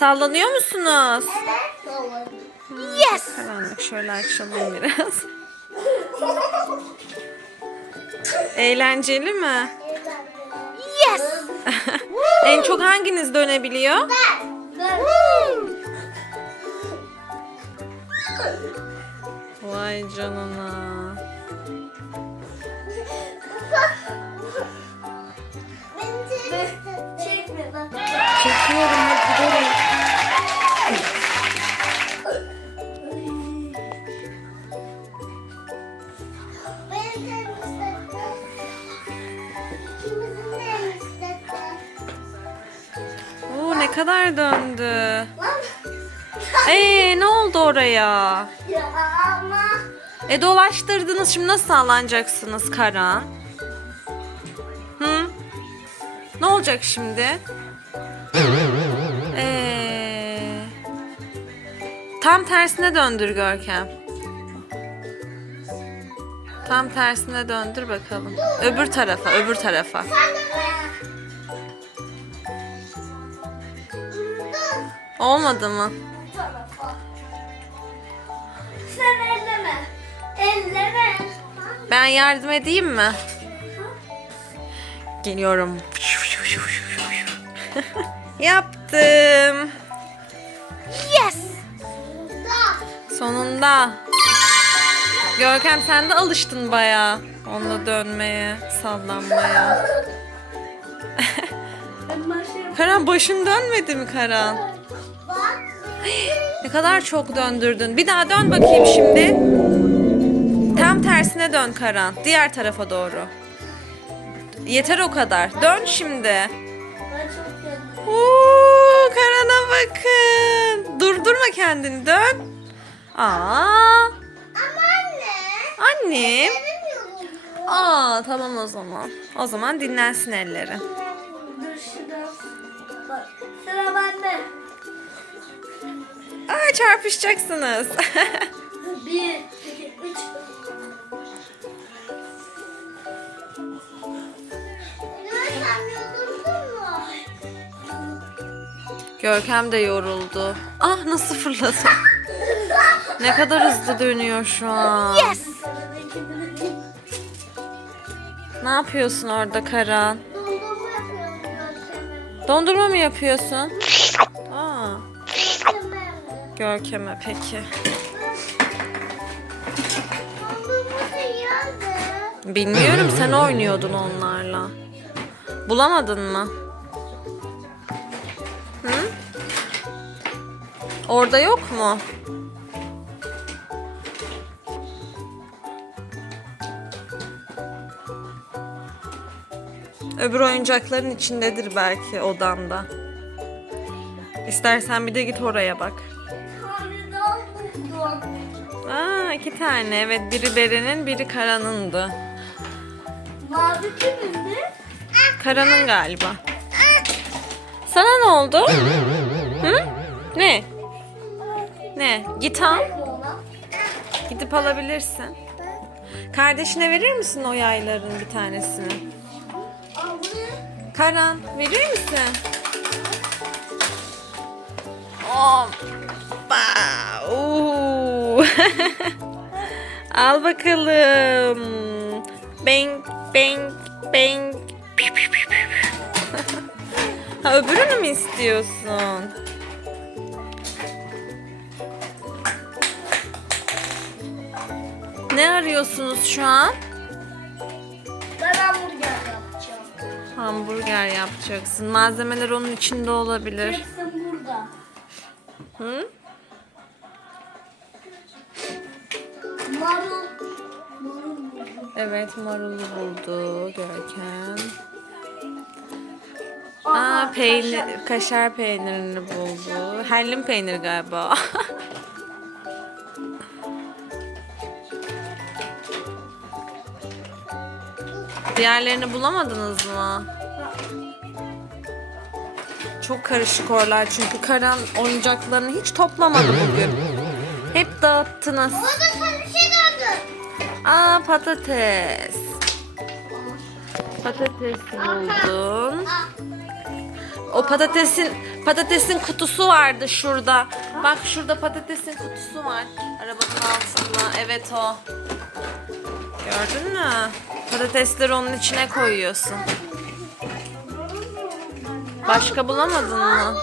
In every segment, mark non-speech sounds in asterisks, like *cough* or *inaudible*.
Sallanıyor musunuz? Yes. Karanlık şöyle açalım biraz. Eğlenceli mi? Yes. *laughs* en çok hanginiz dönebiliyor? Vay canına. Çekme bak. Çekiyorum hadi gidelim. Ne kadar döndü. Ee ne oldu oraya? Ya ama. E dolaştırdınız şimdi nasıl sağlanacaksınız Karan? Hı? Ne olacak şimdi? Ee, tam tersine döndür Görkem. Tam tersine döndür bakalım. Öbür tarafa, öbür tarafa. Olmadı mı? Tarafa. Sen elleme. Elleme. Ben yardım edeyim mi? Geliyorum. *laughs* Yaptım. Yes. Da. Sonunda. Görkem sen de alıştın bayağı. Onunla dönmeye, sallanmaya. Karan başın dönmedi mi Karan? Ne kadar çok döndürdün. Bir daha dön bakayım şimdi. Tam tersine dön Karan. Diğer tarafa doğru. Yeter o kadar. Dön şimdi. Oo, Karan'a bakın. Durdurma kendini dön. Aa, Ama anne. annem. Aa, tamam o zaman. O zaman dinlensin elleri. Dur şurada. Bak. Sıra bende. Aa, çarpışacaksınız. *laughs* Bir, iki, üç. Görkem yoruldun mu? Görkem de yoruldu. Ah nasıl fırladı. Ne kadar hızlı dönüyor şu an. Yes. Ne yapıyorsun orada Karan? Dondurma yapıyorum Görkem'e. Dondurma mı yapıyorsun? Aa, Görkem'e. Peki. Bilmiyorum sen oynuyordun onlarla. Bulamadın mı? Hı? Orada yok mu? Öbür oyuncakların içindedir belki odanda. İstersen bir de git oraya bak. Aa iki tane evet biri Beren'in biri Karan'ındı. Mavi kimindi? Karan'ın galiba. Sana ne oldu? Hı? Ne? Ne? Git al. Gidip alabilirsin. Kardeşine verir misin o yayların bir tanesini? Karan verir misin? Hoppa. Oo. *laughs* Al bakalım. Bang bang bang. *laughs* ha öbürünü mü istiyorsun? Ne arıyorsunuz şu an? Ben hamburger yapacağım. Hamburger yapacaksın. Malzemeler onun içinde olabilir. Hepsi burada. Hı? Marul. Evet marulu buldu Görkem. Aa peynir, kaşar. peynirini buldu. Hellim peynir galiba. *laughs* Diğerlerini bulamadınız mı? Çok karışık oralar çünkü Karan oyuncaklarını hiç toplamadı bugün. Hep dağıttınız. Baba Aa patates. Patates buldun. Ah. O patatesin Patatesin kutusu vardı şurada. Bak şurada patatesin kutusu var. Arabanın altında. Evet o. Gördün mü? Patatesleri onun içine koyuyorsun. Başka bulamadın mı?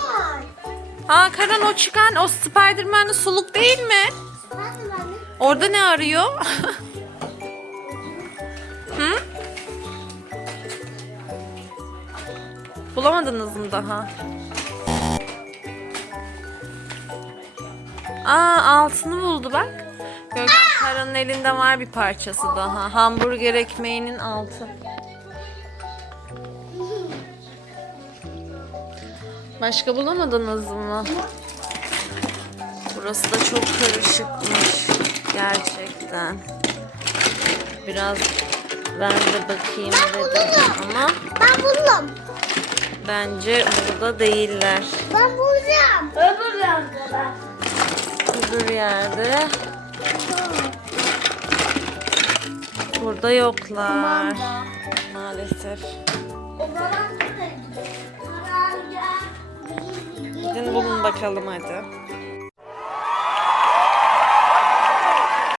Aa Karan o çıkan o Spiderman'li suluk değil mi? Orada ne arıyor? *laughs* Hı? Bulamadınız mı daha? Aa altını buldu bak. Görkem Karan'ın elinde var bir parçası daha. Hamburger ekmeğinin altı. Başka bulamadınız mı? Burası da çok karışıkmış. Gerçekten. Biraz ben de bakayım dedim ama Ben buldum. bence burada değiller. Ben bulacağım. Öbür yanda Öbür yerde. Burada yoklar. Maalesef. O zaman Karanca. Gidin bulun bakalım hadi.